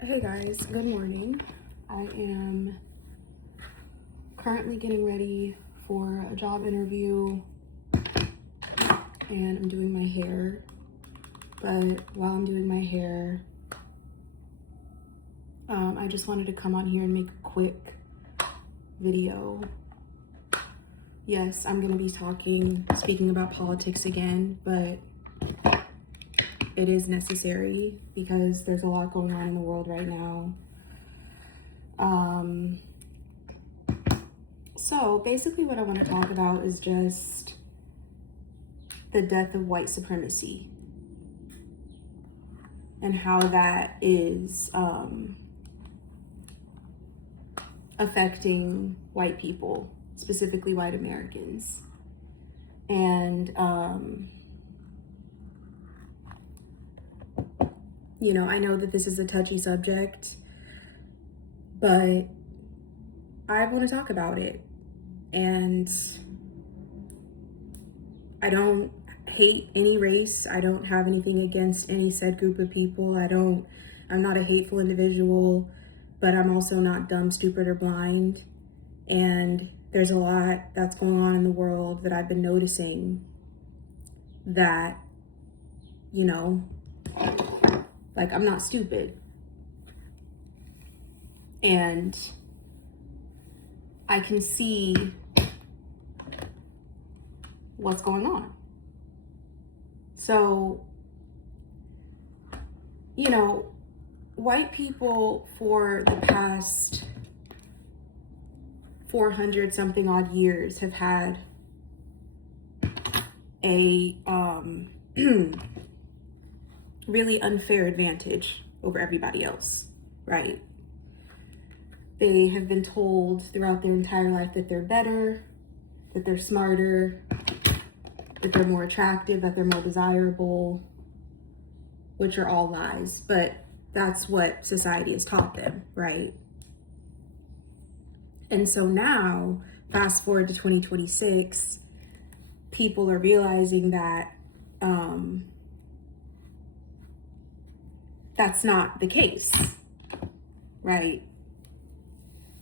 Hey guys, good morning. I am currently getting ready for a job interview and I'm doing my hair. But while I'm doing my hair, I just wanted to come on here and make a quick video. Yes, I'm going to be speaking about politics again, but it is necessary because there's a lot going on in the world right now. So basically what I want to talk about is just the death of white supremacy and how that is affecting white people, specifically white Americans. And, I know that this is a touchy subject, but I want to talk about it. And I don't hate any race. I don't have anything against any said group of people. I'm not a hateful individual, but I'm also not dumb, stupid, or blind. And there's a lot that's going on in the world that I've been noticing that, like, I'm not stupid. And I can see what's going on. So, white people for the past 400 something odd years have had a really unfair advantage over everybody else, right? They have been told throughout their entire life that they're better, that they're smarter, that they're more attractive, that they're more desirable, which are all lies, but that's what society has taught them, right? And so now, fast forward to 2026, people are realizing that that's not the case, right?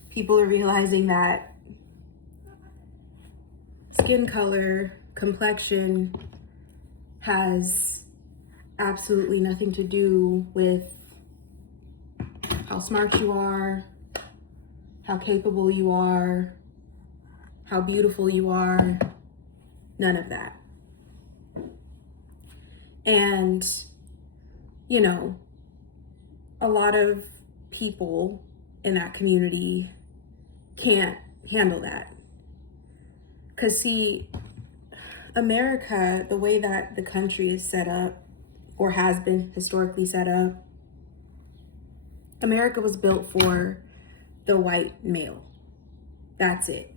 People are realizing that skin color, complexion has absolutely nothing to do with how smart you are, how capable you are, how beautiful you are, none of that. And, a lot of people in that community can't handle that. Because, see, America, the way that the country is set up, or has been historically set up, America was built for the white male. That's it.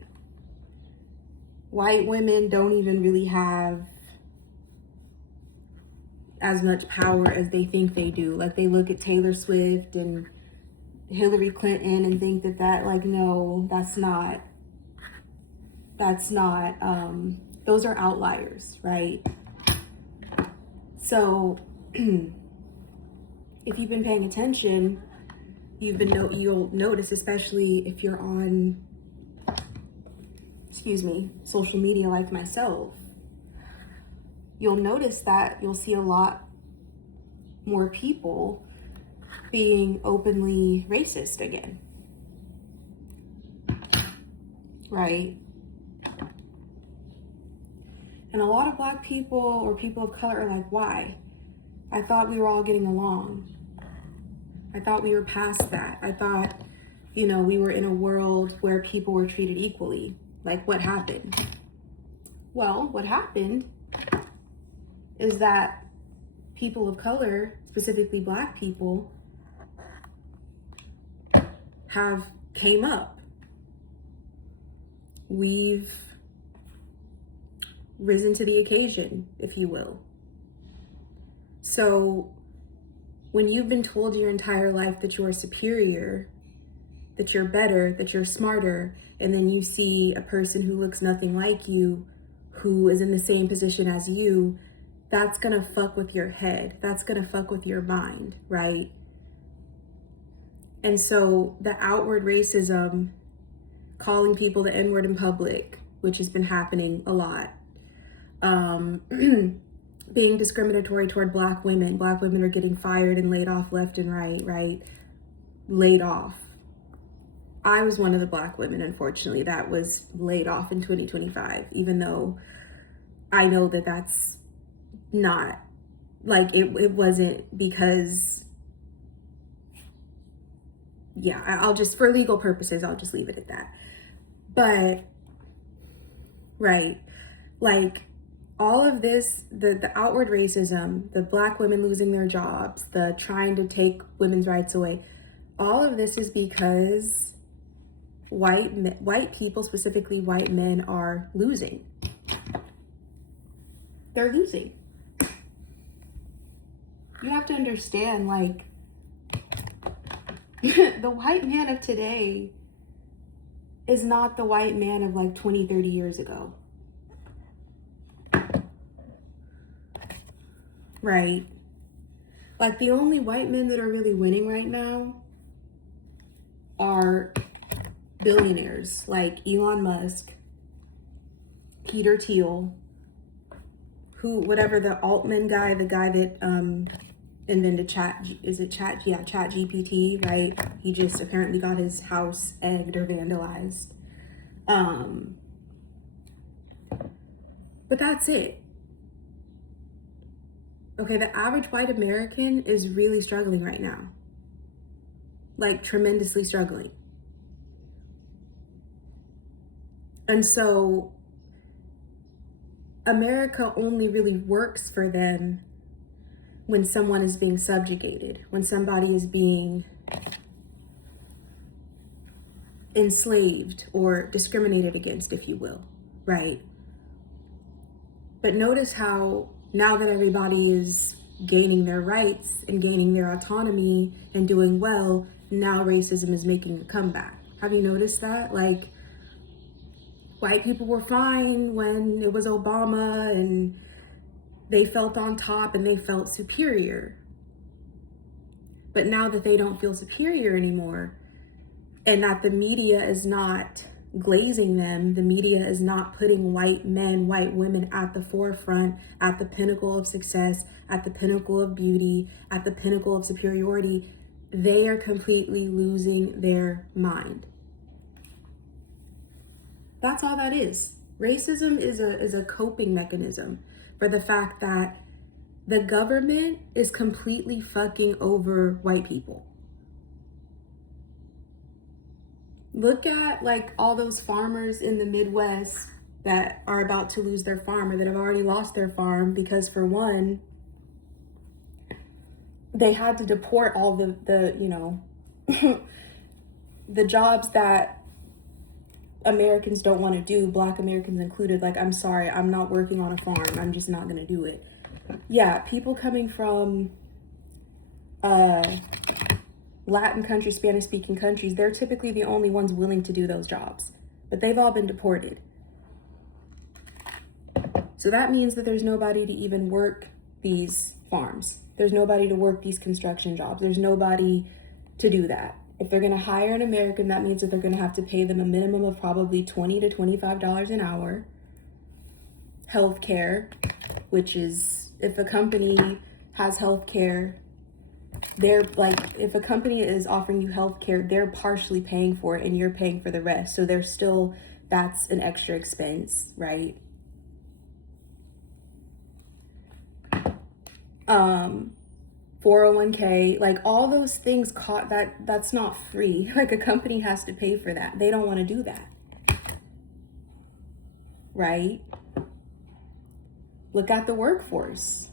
White women don't even really have as much power as they think they do. Like, they look at Taylor Swift and Hillary Clinton and think that like, no, that's not, those are outliers, right? So if you've been paying attention, you'll notice, especially if you're on, social media like myself, you'll notice that you'll see a lot more people being openly racist again, right? And a lot of Black people or people of color are like, why? I thought we were all getting along. I thought we were past that. I thought, we were in a world where people were treated equally. Like, what happened? Well, what happened is that people of color, specifically Black people, have came up. We've risen to the occasion, if you will. So when you've been told your entire life that you are superior, that you're better, that you're smarter, and then you see a person who looks nothing like you, who is in the same position as you, that's gonna fuck with your head. That's gonna fuck with your mind, right? And so the outward racism, calling people the N-word in public, which has been happening a lot, being discriminatory toward Black women. Black women are getting fired and laid off left and right? Laid off. I was one of the Black women, unfortunately, that was laid off in 2025, even though I know that that's not, like, it wasn't because, yeah, I'll just, for legal purposes, I'll just leave it at that. But, right, like, all of this, the outward racism, the Black women losing their jobs, the trying to take women's rights away, all of this is because white people, specifically white men, are losing. They're losing. You have to understand, like, the white man of today is not the white man of like 20, 30 years ago. Right? Like, the only white men that are really winning right now are billionaires like Elon Musk, Peter Thiel, whatever, the Altman guy, the guy that invented ChatGPT, right? He just apparently got his house egged or vandalized. But that's it. Okay, the average white American is really struggling right now. Like, tremendously struggling. And so America only really works for them when someone is being subjugated, when somebody is being enslaved or discriminated against, if you will, right? But notice how now that everybody is gaining their rights and gaining their autonomy and doing well, now racism is making a comeback. Have you noticed that? Like, white people were fine when it was Obama and they felt on top and they felt superior. But now that they don't feel superior anymore, and that the media is not glazing them, the media is not putting white men, white women at the forefront, at the pinnacle of success, at the pinnacle of beauty, at the pinnacle of superiority, they are completely losing their mind. That's all that is. Racism is a coping mechanism for the fact that the government is completely fucking over white people. Look at, like, all those farmers in the Midwest that are about to lose their farm or that have already lost their farm because, for one, they had to deport all the you know, the jobs that Americans don't want to do, Black Americans included. Like, I'm sorry, I'm not working on a farm. I'm just not going to do it. Yeah, people coming from Latin countries, Spanish speaking countries, they're typically the only ones willing to do those jobs, but they've all been deported. So that means that there's nobody to even work these farms. There's nobody to work these construction jobs. There's nobody to do that. If they're going to hire an American, that means that they're going to have to pay them a minimum of probably $20 to $25 an hour. Healthcare, which is, if a company has healthcare, they're like, if a company is offering you healthcare, they're partially paying for it and you're paying for the rest. So they're still, that's an extra expense, right? 401k, like, all those things that's not free. Like, a company has to pay for that. They don't want to do that, right? Look at the workforce.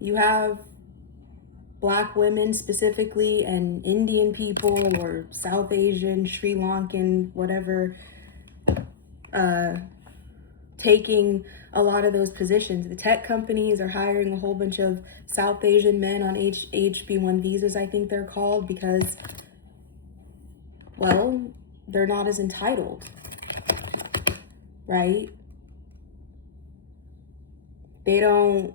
You have Black women specifically, and Indian people, or South Asian, Sri Lankan, whatever, taking a lot of those positions. The tech companies are hiring a whole bunch of South Asian men on HB1 visas, I think they're called, because, well, they're not as entitled, right? They don't,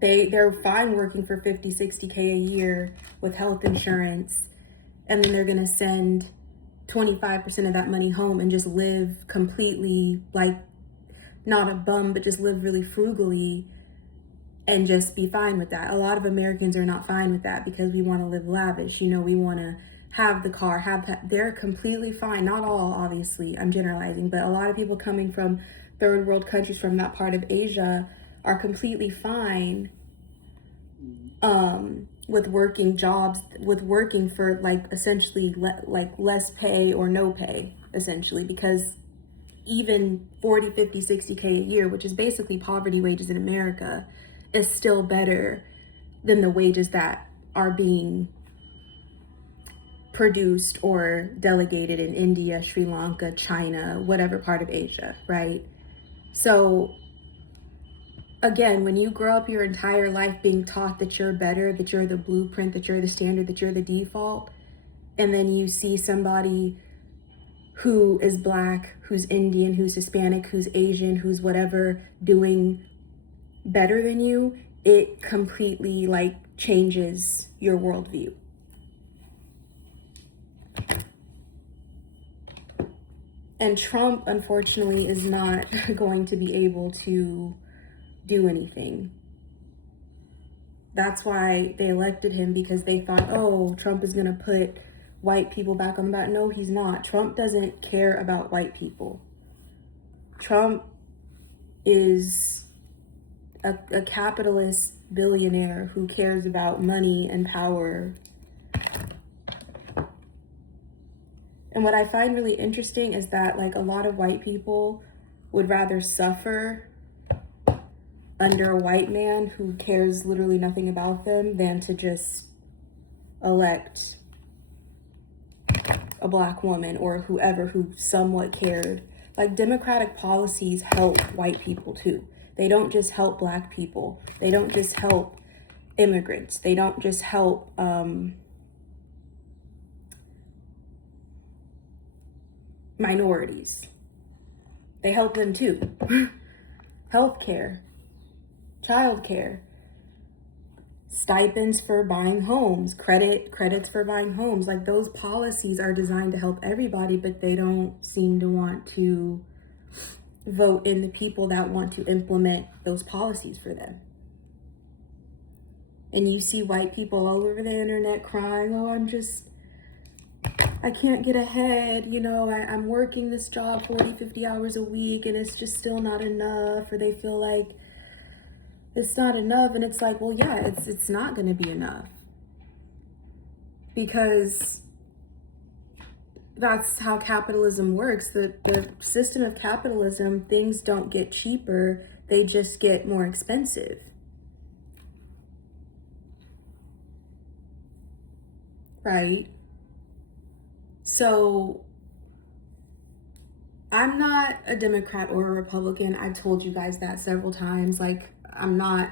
They're fine working for 50, 60K a year with health insurance, and then they're gonna send 25% of that money home and just live completely like not a bum, but just live really frugally and just be fine with that. A lot of Americans are not fine with that because we want to live lavish. You know, we want to have the car, have that. They're completely fine. Not all, obviously, I'm generalizing, but a lot of people coming from third world countries from that part of Asia are completely fine with working jobs, with working for like essentially like less pay or no pay, essentially, because even 40, 50, 60K a year, which is basically poverty wages in America, is still better than the wages that are being produced or delegated in India, Sri Lanka, China, whatever part of Asia, right? So again, when you grow up your entire life being taught that you're better, that you're the blueprint, that you're the standard, that you're the default, and then you see somebody who is Black, who's Indian, who's Hispanic, who's Asian, who's whatever, doing better than you, it completely like changes your worldview. And Trump, unfortunately, is not going to be able to do anything. That's why they elected him, because they thought, oh, Trump is going to put white people back on the ballot. No, he's not. Trump doesn't care about white people. Trump is a capitalist billionaire who cares about money and power. And what I find really interesting is that like a lot of white people would rather suffer under a white man who cares literally nothing about them than to just elect a Black woman or whoever who somewhat cared. Like Democratic policies help white people too. They don't just help Black people. They don't just help immigrants. They don't just help minorities. They help them too. Healthcare, childcare, stipends for buying homes, credits for buying homes. Like those policies are designed to help everybody, but they don't seem to want to vote in the people that want to implement those policies for them. And you see white people all over the internet crying, oh, I can't get ahead, you know, I'm working this job 40, 50 hours a week and it's just still not enough, or they feel like it's not enough. And it's like, well, yeah, it's not going to be enough, because that's how capitalism works. The system of capitalism, things don't get cheaper, they just get more expensive. Right? So I'm not a Democrat or a Republican. I've told you guys that several times. Like, I'm not,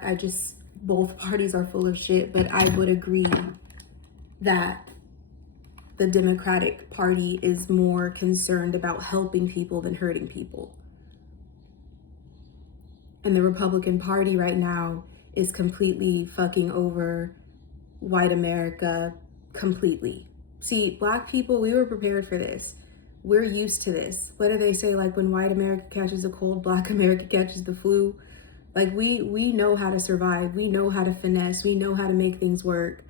both parties are full of shit, but I would agree that the Democratic Party is more concerned about helping people than hurting people. And the Republican Party right now is completely fucking over white America completely. See, Black people, we were prepared for this. We're used to this. What do they say? Like when white America catches a cold, Black America catches the flu. Like we know how to survive. We know how to finesse. We know how to make things work.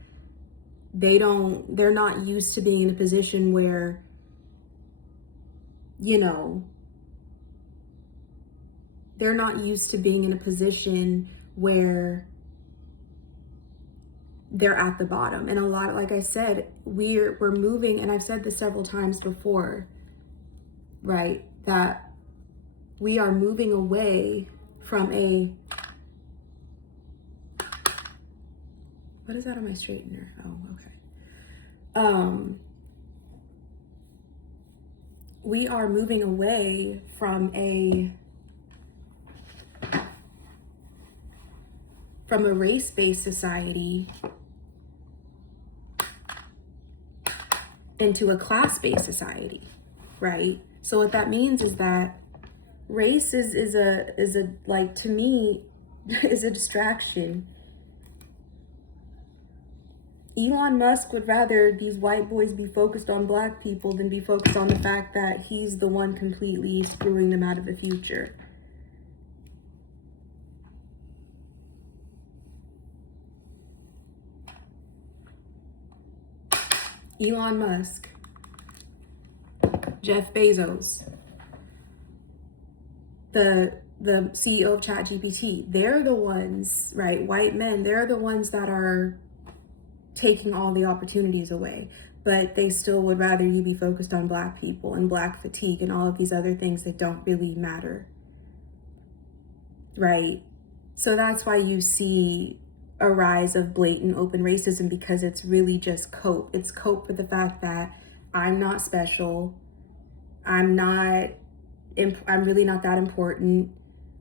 They're not used to being in a position where, you know, they're not used to being in a position where they're at the bottom. And a lot, like I said, we're moving, and I've said this several times before, right? That we are moving away from what is that on my straightener? Oh, okay. We are moving away from a race-based society into a class-based society, right? So what that means is that race is a like, to me, is a distraction. Elon Musk would rather these white boys be focused on black people than be focused on the fact that he's the one completely screwing them out of the future. Elon Musk, Jeff Bezos, the CEO of ChatGPT, they're the ones, right? White men, they're the ones that are taking all the opportunities away, but they still would rather you be focused on black people and black fatigue and all of these other things that don't really matter, right? So that's why you see a rise of blatant open racism, because it's really just cope. It's cope for the fact that I'm not special. I'm really not that important.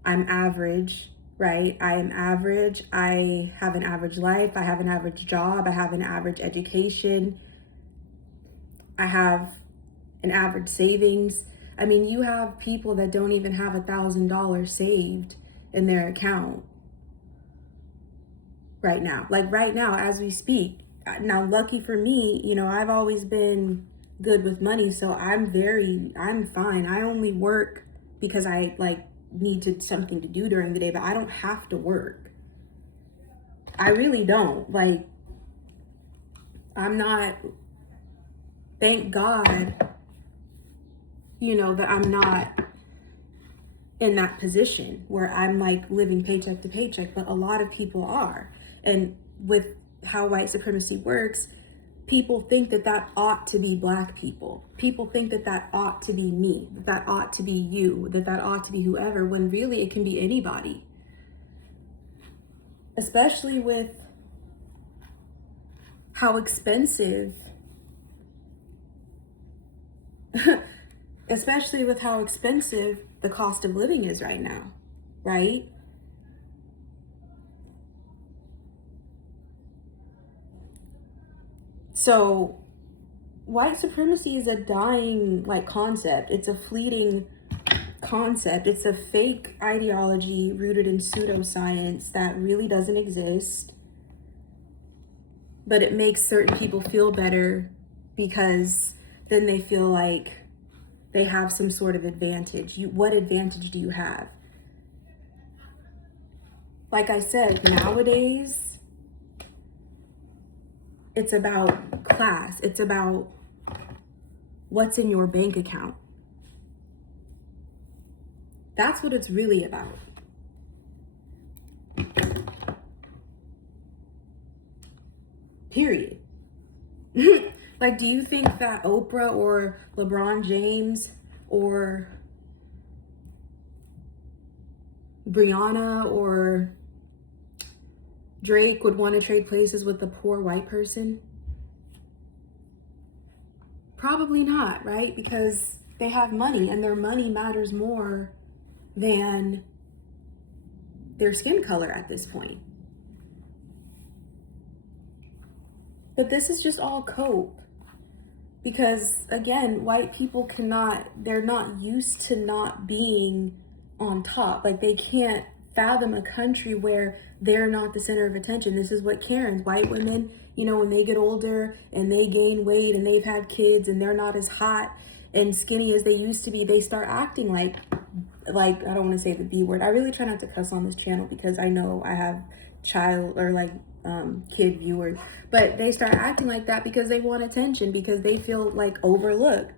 I'm average, right? I am average. I have an average life. I have an average job. I have an average education. I have an average savings. I mean, you have people that don't even have $1,000 saved in their account right now. Like right now, as we speak. Now, lucky for me, you know, I've always been good with money, so I'm fine. I only work because I need something to do during the day, but I don't have to work. I really don't. Like, I'm not, thank God, you know, that I'm not in that position where I'm like living paycheck to paycheck, but a lot of people are. And with how white supremacy works, people think that that ought to be black people. People think that that ought to be me, that that ought to be you, that that ought to be whoever, when really it can be anybody. Especially with how expensive, especially with how expensive the cost of living is right now, right? So white supremacy is a dying concept. It's a fleeting concept. It's a fake ideology rooted in pseudoscience that really doesn't exist. But it makes certain people feel better because then they feel like they have some sort of advantage. What advantage do you have? Like I said, nowadays, it's about class. It's about what's in your bank account. That's what it's really about. Period. Like, do you think that Oprah or LeBron James or Brianna or Drake would want to trade places with the poor white person? Probably not, right? Because they have money, and their money matters more than their skin color at this point. But this is just all cope. Because again, white people they're not used to not being on top. Like, they can't fathom a country where they're not the center of attention. This is what Karens, white women, you know, when they get older and they gain weight and they've had kids and they're not as hot and skinny as they used to be, they start acting like I don't want to say the B word. I really try not to cuss on this channel because I know I have child or kid viewers, but they start acting like that because they want attention, because they feel overlooked.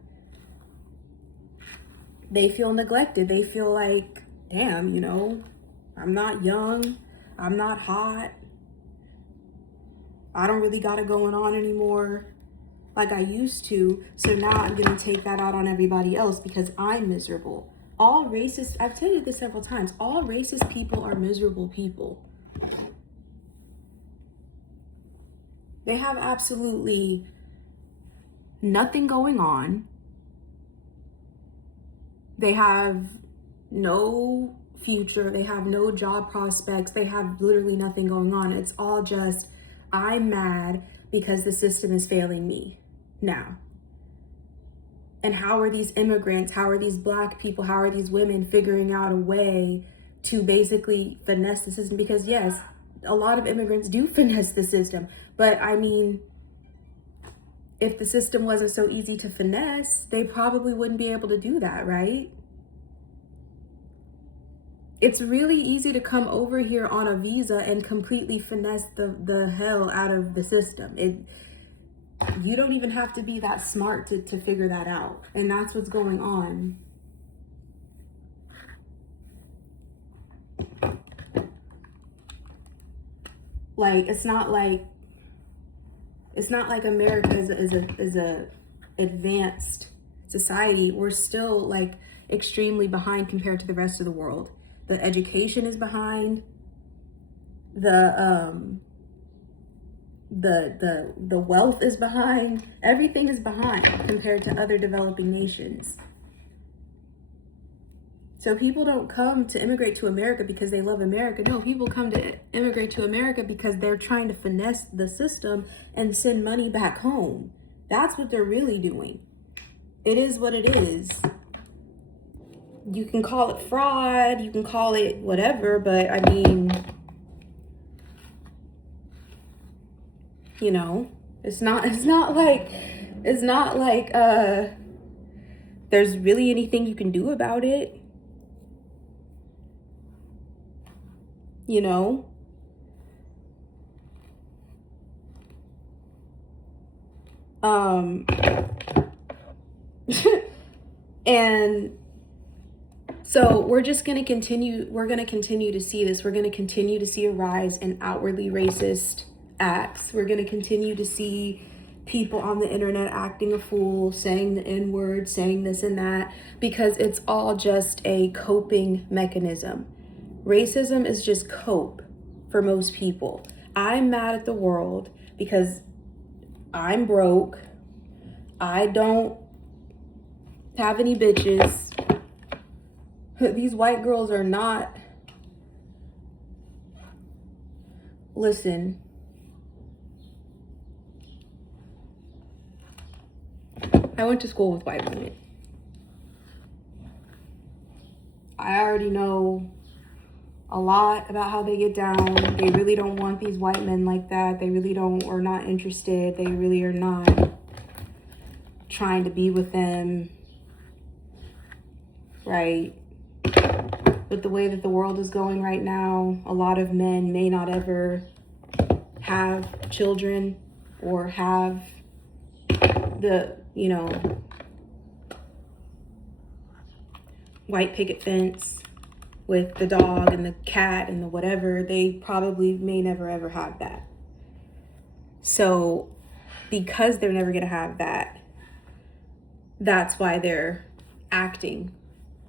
They feel neglected. They feel like, damn, you know, I'm not young, I'm not hot, I don't really got it going on anymore like I used to, so now I'm gonna take that out on everybody else because I'm miserable. All racist, I've told you this several times, all racist people are miserable people. They have absolutely nothing going on. They have no future. They have no job prospects. They have literally nothing going on. It's all just, I'm mad because the system is failing me now. And how are these immigrants, how are these black people, how are these women figuring out a way to basically finesse the system? Because yes, a lot of immigrants do finesse the system. But I mean, if the system wasn't so easy to finesse, they probably wouldn't be able to do that, right? It's really easy to come over here on a visa and completely finesse the hell out of the system. You don't even have to be that smart to figure that out. And that's what's going on. Like, it's not like America is a advanced society. We're still like extremely behind compared to the rest of the world. The education is behind. The wealth is behind. Everything is behind compared to other developing nations. So people don't come to immigrate to America because they love America. No, people come to immigrate to America because they're trying to finesse the system and send money back home. That's what they're really doing. It is what it is. You can call it fraud, you can call it whatever, but I mean, you know, it's not like there's really anything you can do about it. You know? And so we're going to continue to see this. We're going to continue to see a rise in outwardly racist acts. We're going to continue to see people on the internet acting a fool, saying the N-word, saying this and that, because it's all just a coping mechanism. Racism is just cope for most people. I'm mad at the world because I'm broke. I don't have any bitches. These white girls are not. Listen. I went to school with white women. I already know a lot about how they get down. They really don't want these white men like that. They really are not interested. They really are not trying to be with them. Right? With the way that the world is going right now, a lot of men may not ever have children or have the, white picket fence with the dog and the cat and the whatever. They probably may never ever have that. So because they're never going to have that, that's why they're acting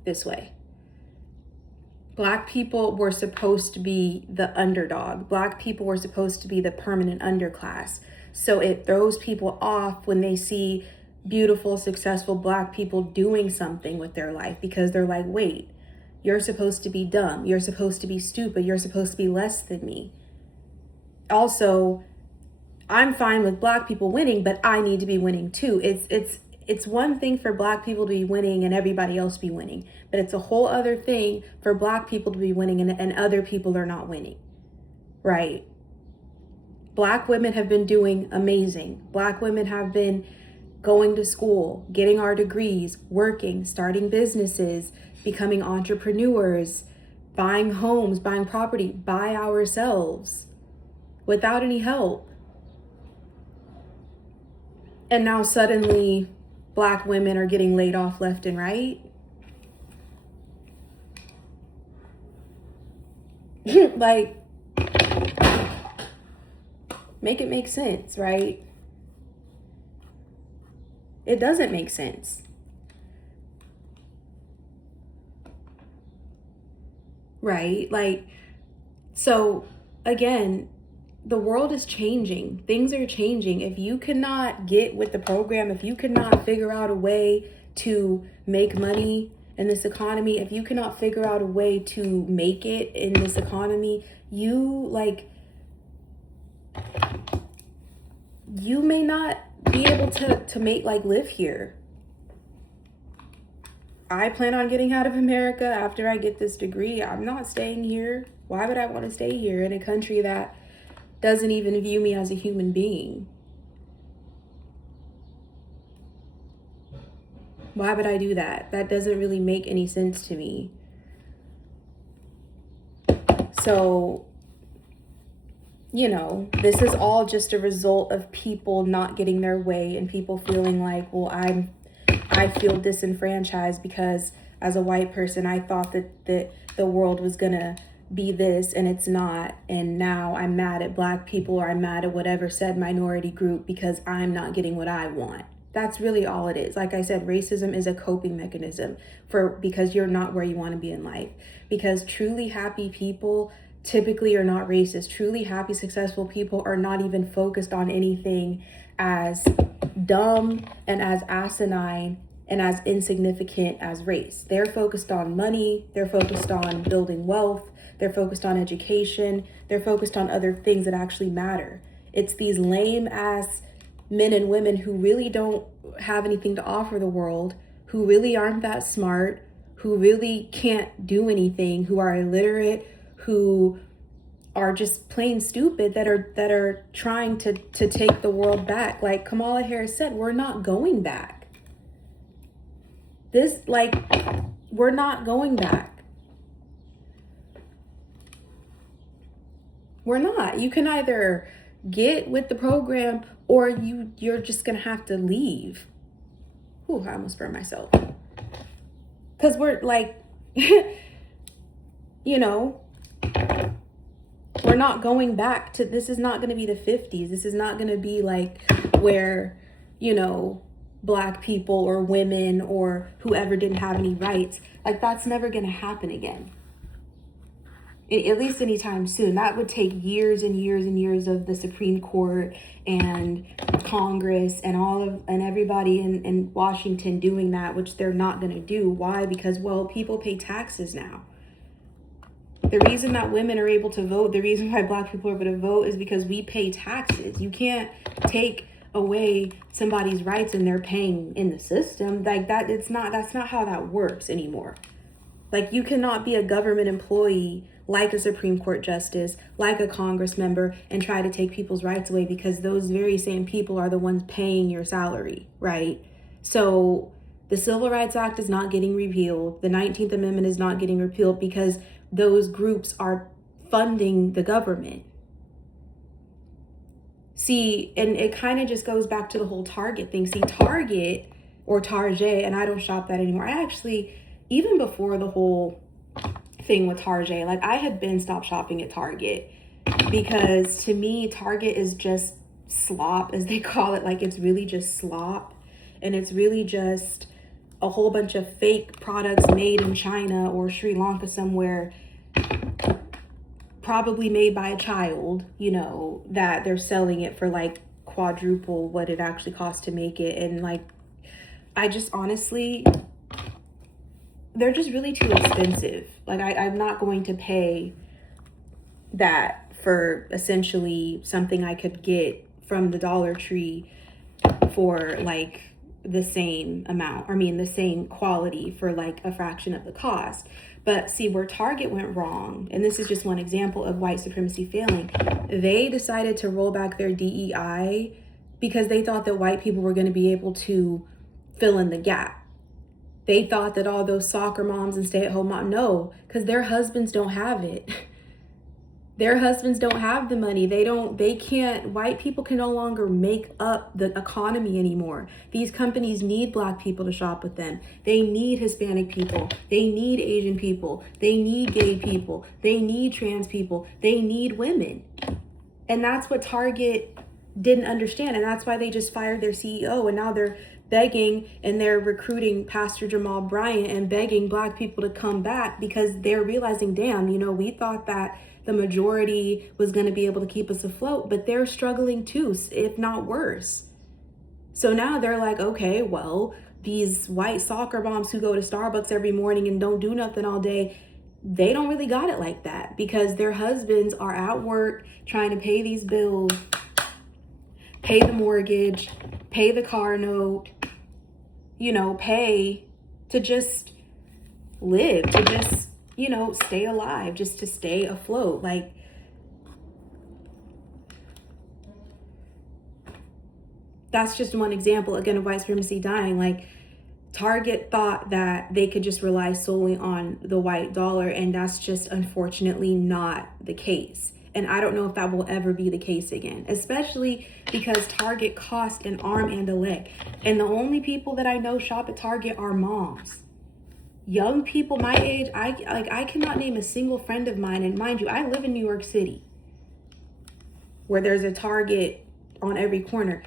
this way. Black people were supposed to be the underdog. Black people were supposed to be the permanent underclass. So it throws people off when they see beautiful, successful Black people doing something with their life, because they're like, wait, you're supposed to be dumb. You're supposed to be stupid. You're supposed to be less than me. Also, I'm fine with Black people winning, but I need to be winning too. It's one thing for Black people to be winning and everybody else be winning, but it's a whole other thing for Black people to be winning and other people are not winning, right? Black women have been doing amazing. Black women have been going to school, getting our degrees, working, starting businesses, becoming entrepreneurs, buying homes, buying property by ourselves without any help. And now suddenly Black women are getting laid off left and right. Like, make it make sense, right? It doesn't make sense. Right? Like, so again, the world is changing. Things are changing. If you cannot get with the program, if you cannot figure out a way to make money in this economy, if you cannot figure out a way to make it in this economy, you may not be able to live here. I plan on getting out of America after I get this degree. I'm not staying here. Why would I want to stay here in a country that doesn't even view me as a human being? Why would I do that? That doesn't really make any sense to me. So, you know, this is all just a result of people not getting their way and people feeling like, well, I feel disenfranchised because as a white person, I thought that the world was gonna be this and it's not. And now I'm mad at black people, or I'm mad at whatever said minority group because I'm not getting what I want. That's really all it is. Like I said, racism is a coping mechanism because you're not where you want to be in life. Because truly happy people typically are not racist. Truly happy, successful people are not even focused on anything as dumb and as asinine and as insignificant as race. They're focused on money. They're focused on building wealth. They're focused on education. They're focused on other things that actually matter. It's these lame ass men and women who really don't have anything to offer the world, who really aren't that smart, who really can't do anything, who are illiterate, who are just plain stupid, that are trying to take the world back. Like Kamala Harris said, we're not going back. We're not going back. We're not. You can either get with the program or you're just gonna have to leave. Ooh, I almost burned myself. Because we're like, you know, we're not going back to, this is not gonna be the 50s. This is not gonna be like where, you know, black people or women or whoever didn't have any rights. Like, that's never gonna happen again. At least anytime soon. That would take years and years and years of the Supreme Court and Congress and everybody in Washington doing that, which they're not going to do. Why? Because, well, people pay taxes now. The reason that women are able to vote, the reason why black people are able to vote is because we pay taxes. You can't take away somebody's rights and they're paying in the system. Like that, that's not how that works anymore. Like, you cannot be a government employee like a Supreme Court justice, like a Congress member, and try to take people's rights away, because those very same people are the ones paying your salary, right? So the Civil Rights Act is not getting repealed. The 19th Amendment is not getting repealed because those groups are funding the government. See, and it kind of just goes back to the whole Target thing. See, Target or Target, and I don't shop that anymore. I actually, even before the whole thing with Target, like, I had been stopped shopping at Target because to me, Target is just slop, as they call it. Like, it's really just slop, and it's really just a whole bunch of fake products made in China or Sri Lanka somewhere, probably made by a child, you know, that they're selling it for like quadruple what it actually costs to make it. And like, I just honestly, they're just really too expensive. Like, I'm not going to pay that for essentially something I could get from the Dollar Tree for like the same amount, the same quality for like a fraction of the cost. But see, where Target went wrong, and this is just one example of white supremacy failing, they decided to roll back their DEI because they thought that white people were going to be able to fill in the gap. They thought that all those soccer moms and stay-at-home moms, no, because their husbands don't have it. Their husbands don't have the money. White people can no longer make up the economy anymore. These companies need black people to shop with them. They need Hispanic people. They need Asian people. They need gay people. They need trans people. They need women. And that's what Target didn't understand. And that's why they just fired their CEO. And now they're begging and they're recruiting Pastor Jamal Bryant and begging black people to come back because they're realizing, damn, we thought that the majority was going to be able to keep us afloat, but they're struggling too, if not worse. So now they're like, okay, well, these white soccer moms who go to Starbucks every morning and don't do nothing all day, they don't really got it like that because their husbands are at work trying to pay these bills, pay the mortgage, pay the car note, pay to just live, to just, you know, stay alive, just to stay afloat. Like, that's just one example, again, of white supremacy dying. Like, Target thought that they could just rely solely on the white dollar, and that's just unfortunately not the case. And I don't know if that will ever be the case again, especially because Target cost an arm and a leg. And the only people that I know shop at Target are moms. Young people my age, I cannot name a single friend of mine, and mind you, I live in New York City, where there's a Target on every corner.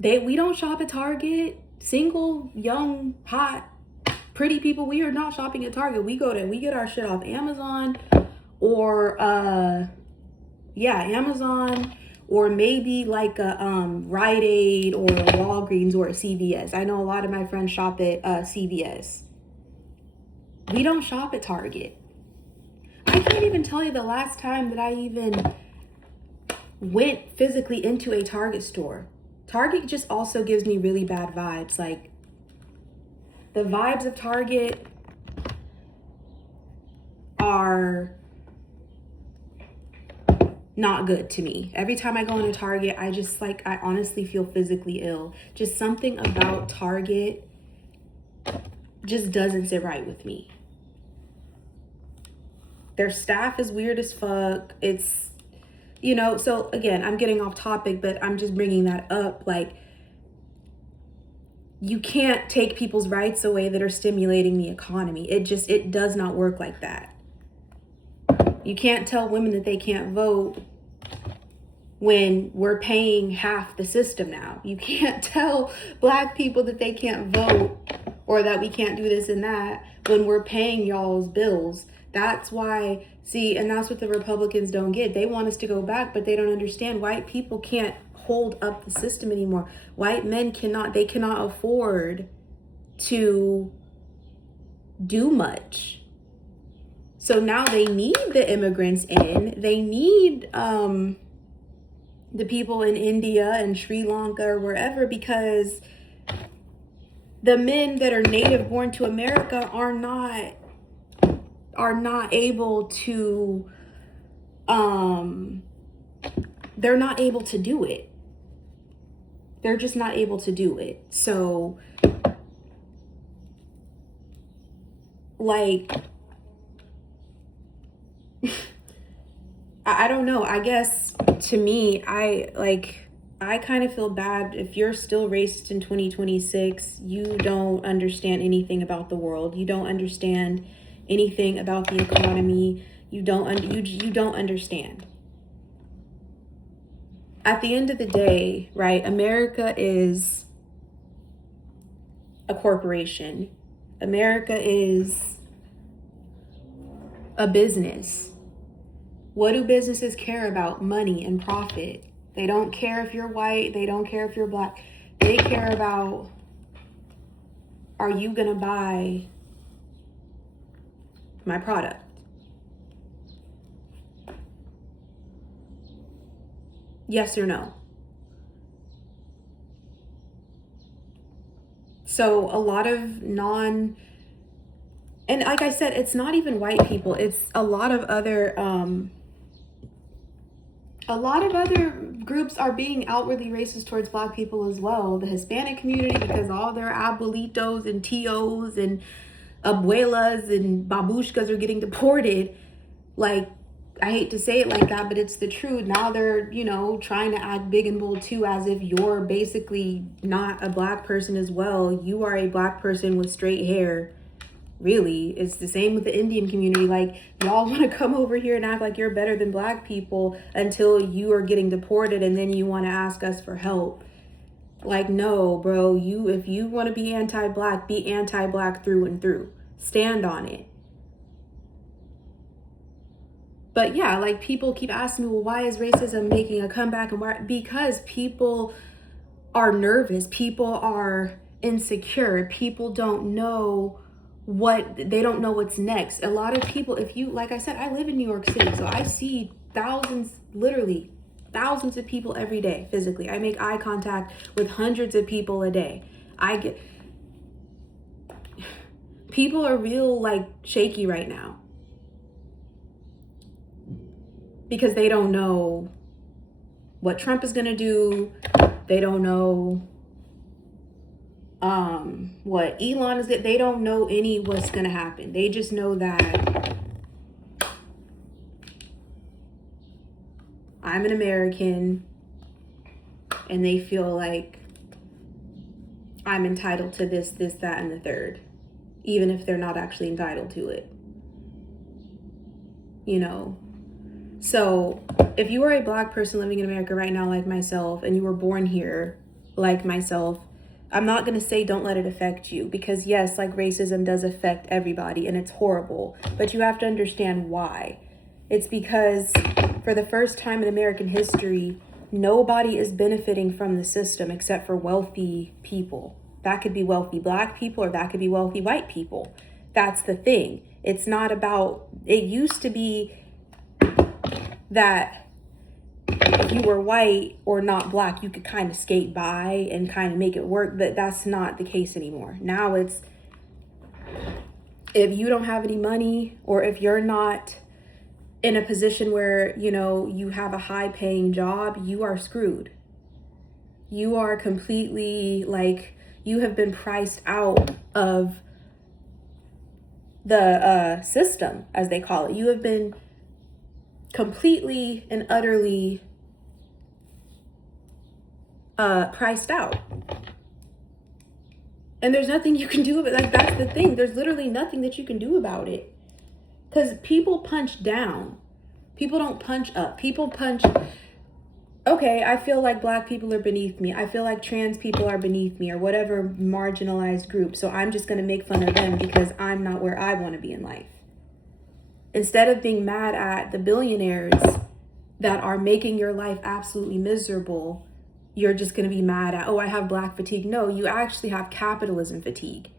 We don't shop at Target. Single, young, hot, pretty people, we are not shopping at Target. We get our shit off Amazon, or Amazon, or maybe like a Rite Aid or a Walgreens or a CVS. I know a lot of my friends shop at CVS. We don't shop at Target. I can't even tell you the last time that I even went physically into a Target store. Target just also gives me really bad vibes. Like, the vibes of Target are not good to me. Every time I go into Target, I honestly feel physically ill. Just something about Target just doesn't sit right with me. Their staff is weird as fuck. It's, you know, so again, I'm getting off topic, but I'm just bringing that up. Like, you can't take people's rights away that are stimulating the economy. It does not work like that. You can't tell women that they can't vote when we're paying half the system now. You can't tell Black people that they can't vote, or that we can't do this and that, when we're paying y'all's bills. That's why, see, and that's what the Republicans don't get. They want us to go back, but they don't understand white people can't hold up the system anymore. White men cannot afford to do much. So now they need the immigrants in. They need the people in India and Sri Lanka or wherever, because the men that are native born to America are not able to they're not able to do it. They're just not able to do it. So, like, I don't know. I guess to me, I kind of feel bad if you're still racist in 2026. You don't understand anything about the world. You don't understand anything about the economy. You don't understand. At the end of the day, right, America is a corporation. America is a business. What do businesses care about? Money and profit. They don't care if you're white. They don't care if you're Black. They care about, are you going to buy my product? Yes or no? So a lot of and like I said, it's not even white people. It's a lot of other groups are being outwardly racist towards Black people as well. The Hispanic community, because all their abuelitos and tios and abuelas and babushkas are getting deported. Like, I hate to say it like that, but it's the truth. Now they're, you know, trying to act big and bold too, as if you're basically not a Black person as well. You are a Black person with straight hair. Really, it's the same with the Indian community. Like, y'all want to come over here and act like you're better than Black people until you are getting deported, and then you want to ask us for help. Like, no, bro, if you want to be anti-Black, be anti-Black through and through. Stand on it. But yeah, like, people keep asking me, well, why is racism making a comeback? And why? Because people are nervous. People are insecure. People don't know what's next. A lot of people, like I said, I live in New York City, so I see literally thousands of people every day physically. I make eye contact with hundreds of people a day. people are real like shaky right now because they don't know what Trump is going to do. They don't know what Elon is. They don't know what's going to happen. They just know that I'm an American and they feel like I'm entitled to this, that, and the third, even if they're not actually entitled to it. You know? So if you are a Black person living in America right now, like myself, and you were born here like myself, I'm not going to say don't let it affect you, because yes, like racism does affect everybody and it's horrible, but you have to understand why. It's because for the first time in American history, nobody is benefiting from the system except for wealthy people. That could be wealthy Black people or that could be wealthy white people. That's the thing. It's not about, it used to be that if you were white or not Black, you could kind of skate by and kind of make it work, but that's not the case anymore. Now it's, if you don't have any money or if you're not in a position where, you know, you have a high paying job, you are screwed. You are completely like, you have been priced out of the system, as they call it. You have been completely and utterly priced out. And there's nothing you can do about it. Like, that's the thing. There's literally nothing that you can do about it. Because people punch down. People don't punch up. People punch. Okay, I feel like Black people are beneath me. I feel like trans people are beneath me, or whatever marginalized group. So I'm just going to make fun of them because I'm not where I want to be in life. Instead of being mad at the billionaires that are making your life absolutely miserable, you're just going to be mad at, oh, I have Black fatigue. No, you actually have capitalism fatigue.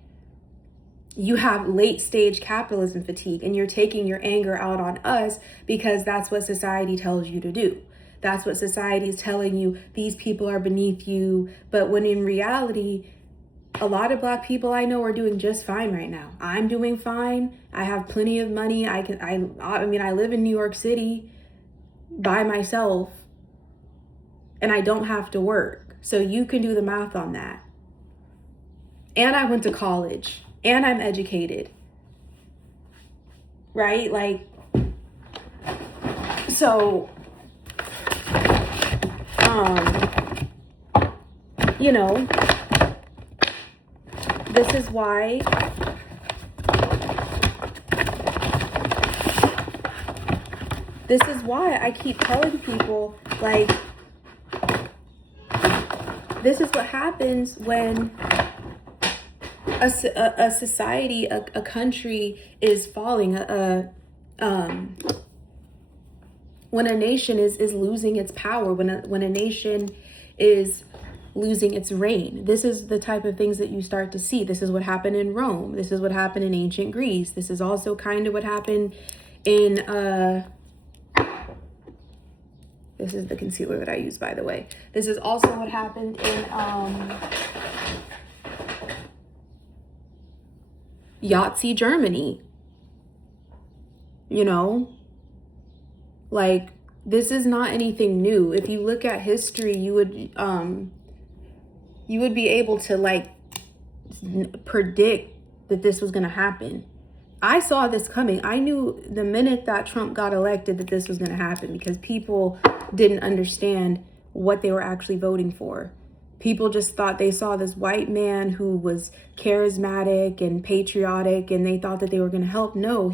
You have late stage capitalism fatigue, and you're taking your anger out on us because that's what society tells you to do. That's what society is telling you. These people are beneath you. But when in reality, a lot of Black people I know are doing just fine right now. I'm doing fine. I have plenty of money. I live in New York City by myself and I don't have to work. So you can do the math on that. And I went to college and I'm educated. Right? Like, so, you know, this is why I keep telling people, like, this is what happens when a society, a country is falling, when a nation is losing its power, when a nation is losing its reign. This is the type of things that you start to see. This is what happened in Rome. This is what happened in ancient Greece. This is also kind of what happened in, this is the concealer that I use, by the way. This is also what happened in Yahtzee, Germany. You know, like, this is not anything new. If you look at history, you would be able to, like, predict that this was going to happen. I saw this coming. I knew the minute that Trump got elected that this was going to happen, because people didn't understand what they were actually voting for. People just thought they saw this white man who was charismatic and patriotic, and they thought that they were going to help. No,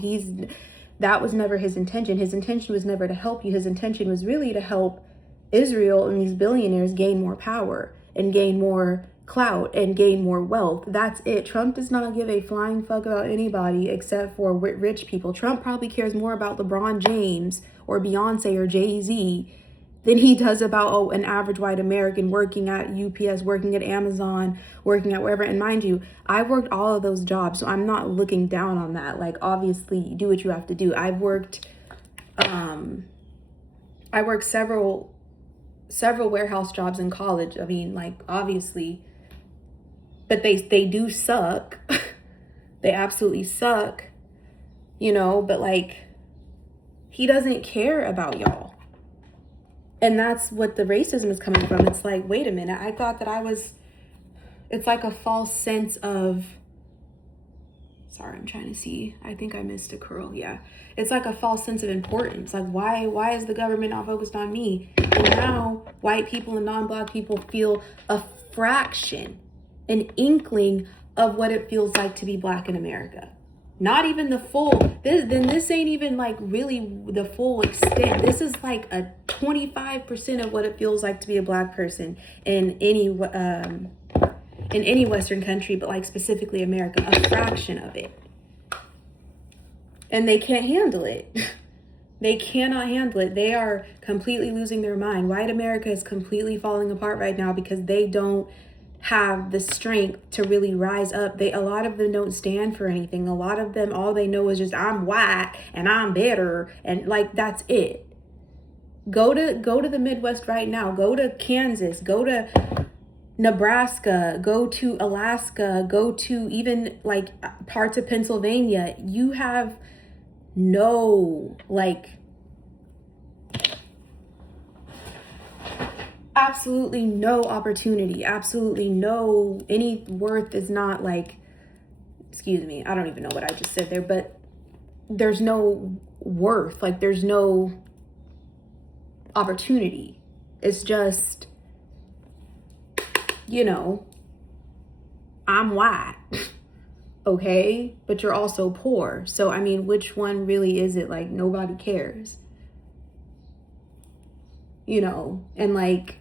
that was never his intention. His intention was never to help you. His intention was really to help Israel and these billionaires gain more power and gain more clout and gain more wealth. That's it. Trump does not give a flying fuck about anybody except for rich people. Trump probably cares more about LeBron James or Beyonce or Jay-Z than he does about, an average white American working at UPS, working at Amazon, working at wherever. And mind you, I worked all of those jobs, so I'm not looking down on that. Like, obviously, you do what you have to do. I worked several warehouse jobs in college. I mean, like, obviously, but they do suck. They absolutely suck, you know, but like, he doesn't care about y'all. And that's what the racism is coming from. It's like, wait a minute, I thought that it's like a false sense of, sorry, I'm trying to see. I think I missed a curl. Yeah. It's like a false sense of importance. Like, why is the government not focused on me? And now white people and non-Black people feel a fraction, an inkling of what it feels like to be Black in America. Not even the full, this ain't even like really the full extent. This is like a 25% of what it feels like to be a Black person in any Western country, but like specifically America, a fraction of it. And they can't handle it. They cannot handle it. They are completely losing their mind. White America is completely falling apart right now because they don't have the strength to really rise up. A lot of them don't stand for anything. A lot of them, all they know is just, I'm white and I'm better, and like, that's it. Go to the Midwest right now. Go to Kansas. Go to Nebraska. Go to Alaska. Go to even like parts of Pennsylvania. You have no, like, absolutely no opportunity, absolutely no, any worth is not like, excuse me, I don't even know what I just said there, but there's no worth, like there's no opportunity. It's just, you know, I'm white, okay, but you're also poor. So I mean, which one really is it? Like, nobody cares, you know. And like,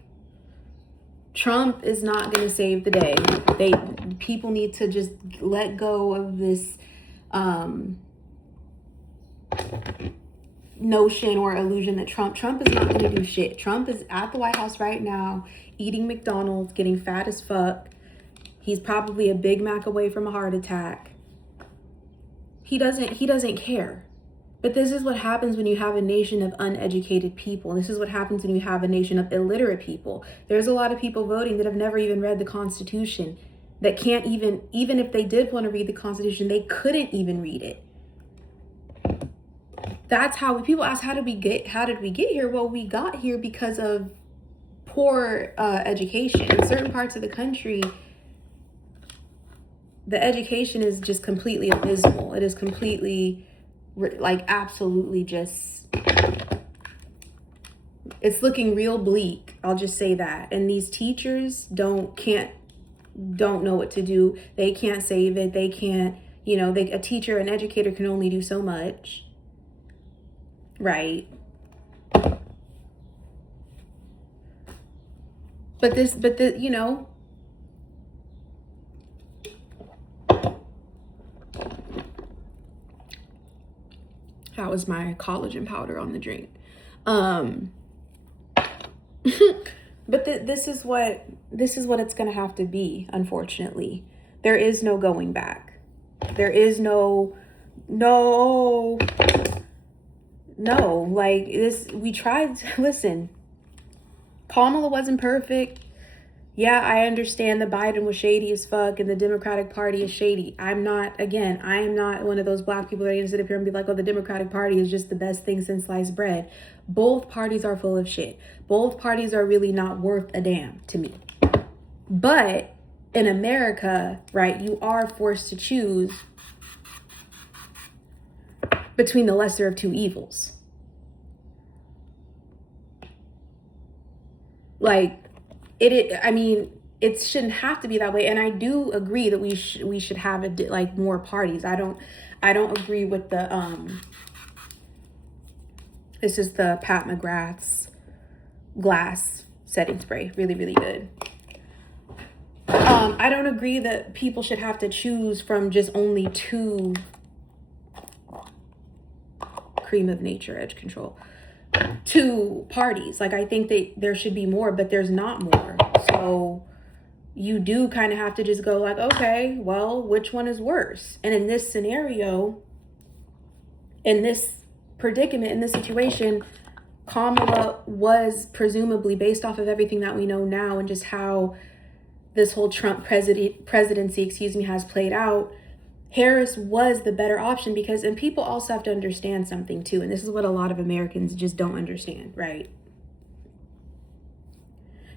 Trump is not going to save the day. People need to just let go of this notion or illusion that Trump is not going to do shit. Trump is at the White House right now, eating McDonald's, getting fat as fuck. He's probably a Big Mac away from a heart attack. He doesn't care. But this is what happens when you have a nation of uneducated people. This is what happens when you have a nation of illiterate people. There's a lot of people voting that have never even read the Constitution, that can't even if they did want to read the Constitution, they couldn't even read it. That's how, when people ask, how did we get here? Well, we got here because of poor education. In certain parts of the country, the education is just completely abysmal. It is completely, like, absolutely just, it's looking real bleak. I'll just say that. And these teachers don't know what to do. They can't save it. They can't, you know, a teacher, an educator can only do so much, right? But you know, that was my collagen powder on the drink. But this is what it's gonna have to be. Unfortunately, there is no going back. There is no. Like this, we tried. Listen, Kamala wasn't perfect. Yeah, I understand that Biden was shady as fuck and the Democratic Party is shady. I am not one of those Black people that are going to sit up here and be like, oh, the Democratic Party is just the best thing since sliced bread. Both parties are full of shit. Both parties are really not worth a damn to me. But in America, right, you are forced to choose between the lesser of two evils. Like, I mean, it shouldn't have to be that way. And I do agree that we should have like more parties. I don't agree with the this is the Pat McGrath's glass setting spray. Really, really good. I don't agree that people should have to choose from just only two cream of nature, edge control, two parties. Like, I think that there should be more, but there's not more. So you do kind of have to just go like, okay, well, which one is worse? And in this scenario, in this predicament, in this situation, Kamala was presumably, based off of everything that we know now and just how this whole Trump presidency, has played out, Harris was the better option because, and people also have to understand something too, and this is what a lot of Americans just don't understand, right?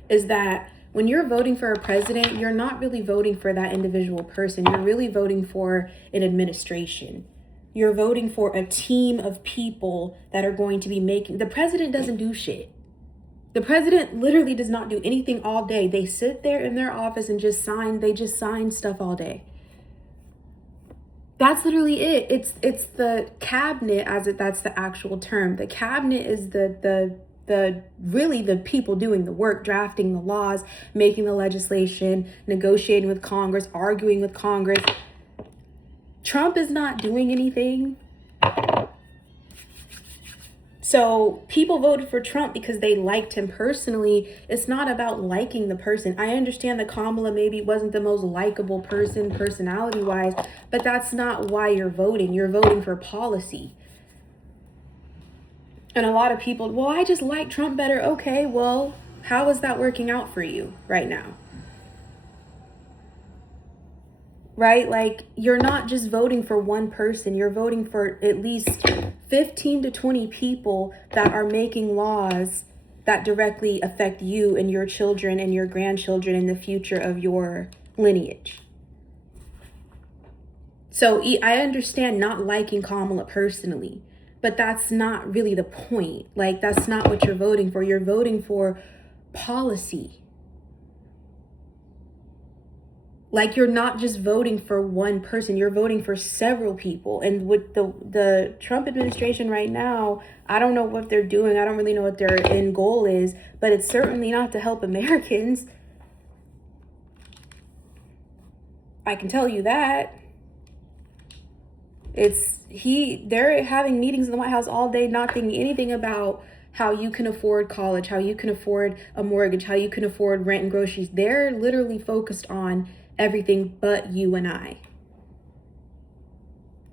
Is that when you're voting for a president, you're not really voting for that individual person. You're really voting for an administration. You're voting for a team of people that are going to be making, the president doesn't do shit. The president literally does not do anything all day. They sit there in their office and just sign stuff all day. That's literally it. It's the cabinet, that's the actual term. The cabinet is the really the people doing the work, drafting the laws, making the legislation, negotiating with Congress, arguing with Congress. Trump is not doing anything. So people voted for Trump because they liked him personally. It's not about liking the person. I understand that Kamala maybe wasn't the most likable person personality-wise, but that's not why you're voting. You're voting for policy. And a lot of people, well, I just like Trump better. Okay, well, how is that working out for you right now? Right? Like, you're not just voting for one person. You're voting for at least 15 to 20 people that are making laws that directly affect you and your children and your grandchildren in the future of your lineage. So I understand not liking Kamala personally, but that's not really the point. Like, that's not what you're voting for. You're voting for policy. Like, you're not just voting for one person, you're voting for several people. And with the Trump administration right now, I don't know what they're doing. I don't really know what their end goal is, but it's certainly not to help Americans. I can tell you that. They're having meetings in the White House all day, not thinking anything about how you can afford college, how you can afford a mortgage, how you can afford rent and groceries. They're literally focused on everything but you and I.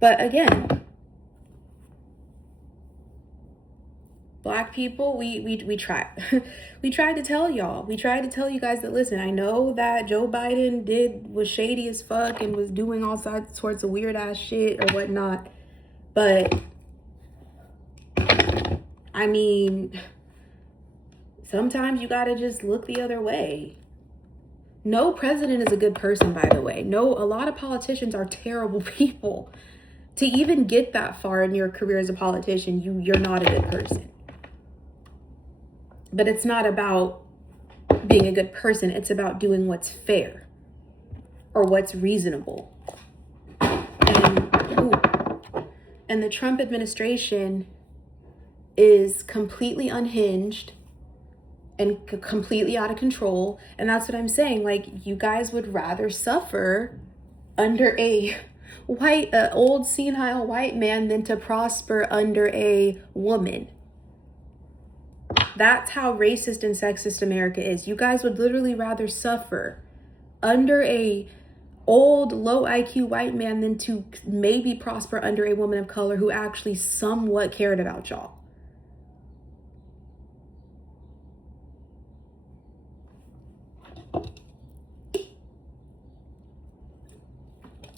But again, Black people, we try. We tried to tell y'all. We tried to tell you guys that, listen, I know that Joe Biden was shady as fuck and was doing all sorts of weird ass shit or whatnot. But I mean, sometimes you gotta just look the other way. No president is a good person, by the way. No, a lot of politicians are terrible people. To even get that far in your career as a politician, you're not a good person. But it's not about being a good person. It's about doing what's fair or what's reasonable. And the Trump administration is completely unhinged and completely out of control. And that's what I'm saying. Like, you guys would rather suffer under a old senile white man than to prosper under a woman. That's how racist and sexist America is. You guys would literally rather suffer under a old, low IQ white man than to maybe prosper under a woman of color who actually somewhat cared about y'all.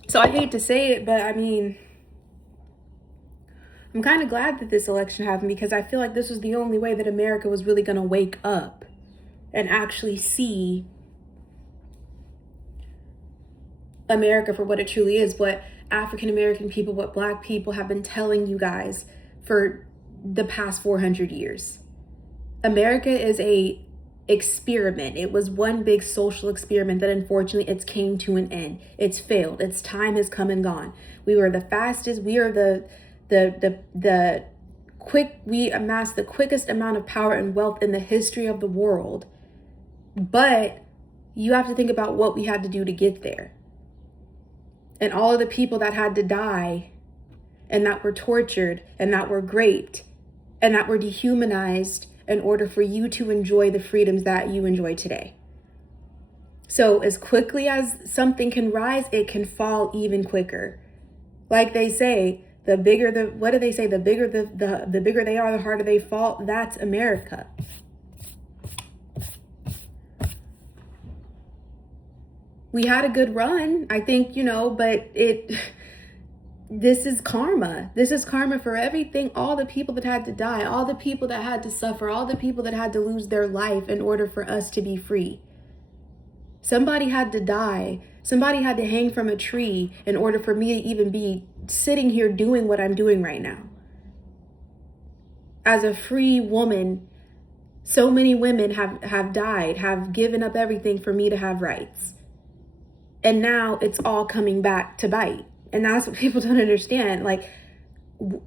So I hate to say it, but I mean, I'm kind of glad that this election happened because I feel like this was the only way that America was really going to wake up and actually see America for what it truly is, what African American people, what Black people have been telling you guys for the past 400 years. America is a experiment. It was one big social experiment that unfortunately it's came to an end. It's failed. Its time has come and gone. We were the fastest. We are we amassed the quickest amount of power and wealth in the history of the world. But you have to think about what we had to do to get there. And all of the people that had to die and that were tortured and that were raped and that were dehumanized in order for you to enjoy the freedoms that you enjoy today. So as quickly as something can rise, it can fall even quicker. Like they say, the bigger the bigger they are, the harder they fall. That's America. We had a good run, I think, but this is karma. This is karma for everything. All the people that had to die, all the people that had to suffer, all the people that had to lose their life in order for us to be free. Somebody had to die. Somebody had to hang from a tree in order for me to even be sitting here doing what I'm doing right now. As a free woman, so many women have died, have given up everything for me to have rights. And now it's all coming back to bite. And that's what people don't understand. Like,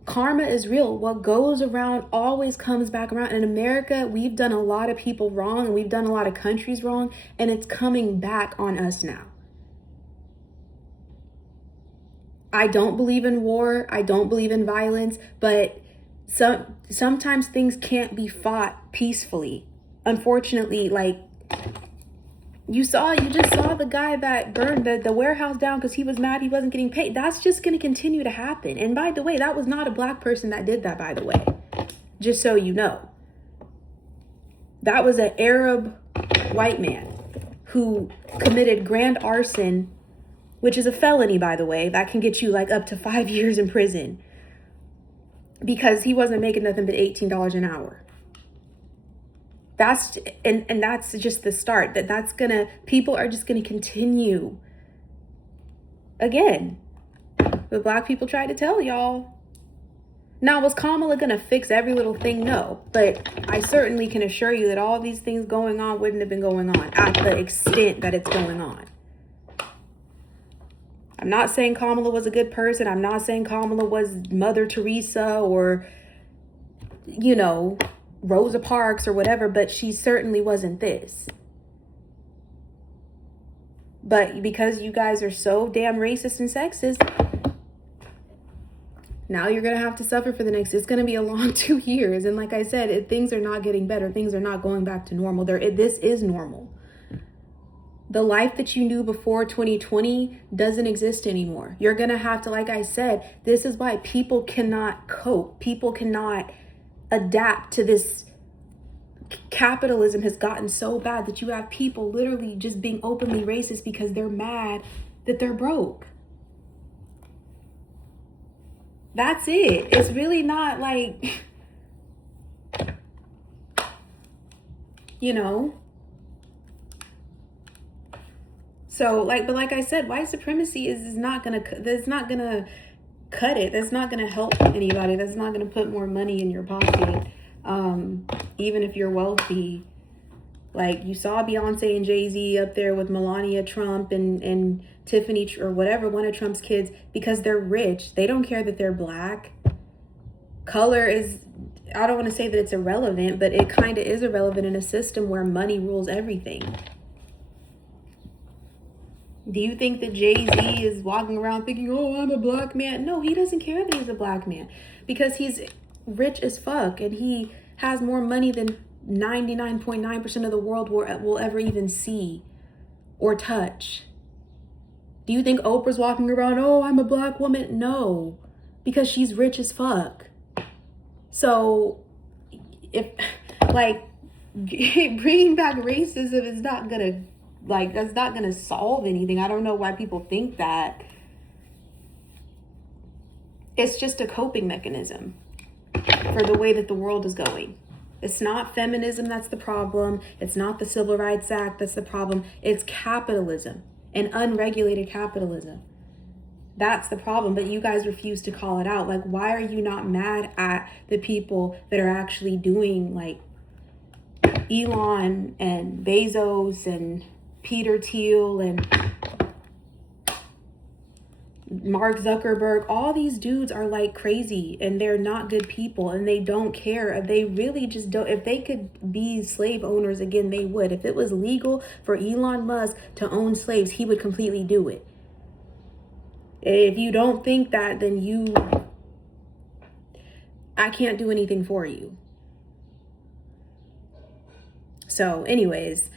karma is real. What goes around always comes back around. In America, we've done a lot of people wrong, and we've done a lot of countries wrong, and it's coming back on us now. I don't believe in war. I don't believe in violence, but sometimes things can't be fought peacefully. Unfortunately, like, you just saw the guy that burned the warehouse down because he was mad he wasn't getting paid. That's just going to continue to happen. And by the way, that was not a black person that did that, by the way. Just so you know. That was an Arab white man who committed grand arson, which is a felony, by the way. That can get you like up to 5 years in prison because he wasn't making nothing but $18 an hour. That's just the start. People are just gonna continue. Again, the black people tried to tell y'all. Now, was Kamala gonna fix every little thing? No, but I certainly can assure you that all these things going on wouldn't have been going on at the extent that it's going on. I'm not saying Kamala was a good person. I'm not saying Kamala was Mother Teresa or, Rosa Parks or whatever, but she certainly wasn't this. But because you guys are so damn racist and sexist, now you're going to have to suffer for it's going to be a long 2 years. And like I said, things are not getting better. Things are not going back to normal. This is normal. The life that you knew before 2020 doesn't exist anymore. You're going to have to, like I said, this is why people cannot cope. People cannot adapt to this. Capitalism has gotten so bad that you have people literally just being openly racist because they're mad that they're broke. That's it. It's really not like, So but like I said, white supremacy is not gonna cut it. That's not gonna help anybody. That's not gonna put more money in your pocket. Even if you're wealthy. Like, you saw Beyonce and Jay-Z up there with Melania Trump and Tiffany or whatever, one of Trump's kids, because they're rich. They don't care that they're black. Color is, I don't want to say that it's irrelevant, but it kind of is irrelevant in a system where money rules everything. Do you think that Jay-Z is walking around thinking, oh, I'm a black man? No, he doesn't care that he's a black man because he's rich as fuck and he has more money than 99.9% of the world will ever even see or touch. Do you think Oprah's walking around, oh, I'm a black woman? No, because she's rich as fuck. So if bringing back racism is not gonna that's not gonna solve anything. I don't know why people think that. It's just a coping mechanism for the way that the world is going. It's not feminism that's the problem. It's not the Civil Rights Act that's the problem. It's capitalism and unregulated capitalism. That's the problem, but you guys refuse to call it out. Like, why are you not mad at the people that are actually doing, like, Elon and Bezos and Peter Thiel and Mark Zuckerberg? All these dudes are like crazy and they're not good people and they don't care. They really just don't. If they could be slave owners again, they would. If it was legal for Elon Musk to own slaves, he would completely do it. If you don't think that, then I can't do anything for you. So anyways,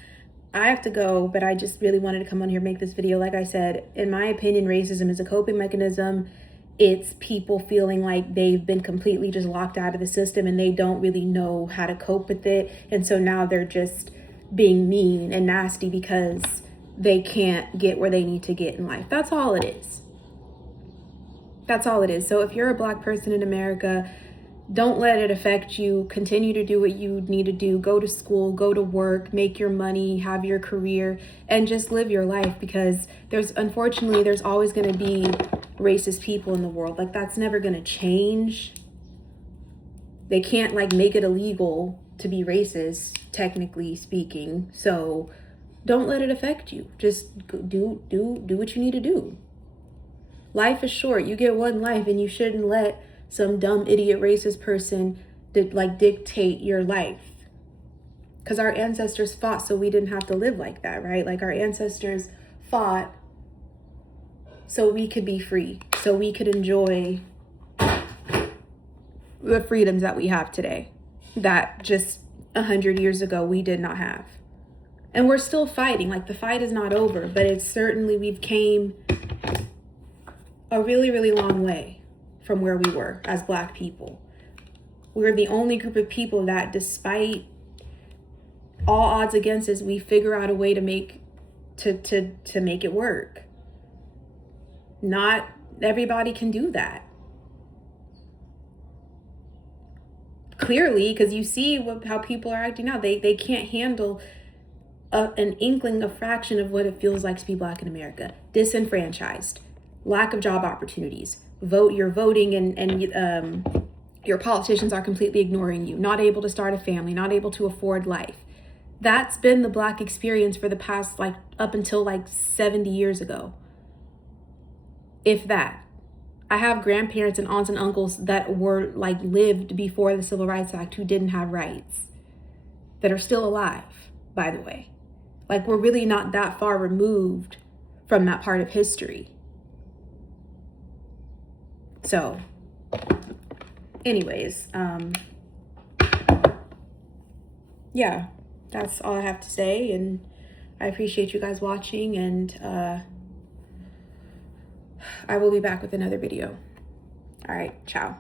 I have to go, but I just really wanted to come on here and make this video. Like I said, in my opinion, racism is a coping mechanism. It's people feeling like they've been completely just locked out of the system and they don't really know how to cope with it. And so now they're just being mean and nasty because they can't get where they need to get in life. That's all it is. That's all it is. So if you're a Black person in America, don't let it affect you. Continue to do what you need to do. Go to school, go to work, make your money, have your career, and just live your life, because unfortunately, there's always going to be racist people in the world. Like, that's never going to change. They can't like make it illegal to be racist, technically speaking. So don't let it affect you. Just do what you need to do. Life is short. You get one life, and you shouldn't let some dumb idiot racist person dictate your life. Because our ancestors fought so we didn't have to live like that, right? Like, our ancestors fought so we could be free, so we could enjoy the freedoms that we have today, that just 100 years ago we did not have. And we're still fighting. Like, the fight is not over, but it's certainly, we've came a really, really long way from where we were as Black people. We're the only group of people that, despite all odds against us, we figure out a way to make it work. Not everybody can do that. Clearly, because you see how people are acting now. They can't handle an inkling, a fraction of what it feels like to be Black in America. Disenfranchised, lack of job opportunities, you're voting and your politicians are completely ignoring you, not able to start a family, not able to afford life. That's been the Black experience for the past, up until 70 years ago. If that. I have grandparents and aunts and uncles that were lived before the Civil Rights Act, who didn't have rights, that are still alive, by the way. We're really not that far removed from that part of history. So, anyways, yeah, that's all I have to say, and I appreciate you guys watching, and I will be back with another video. All right, ciao.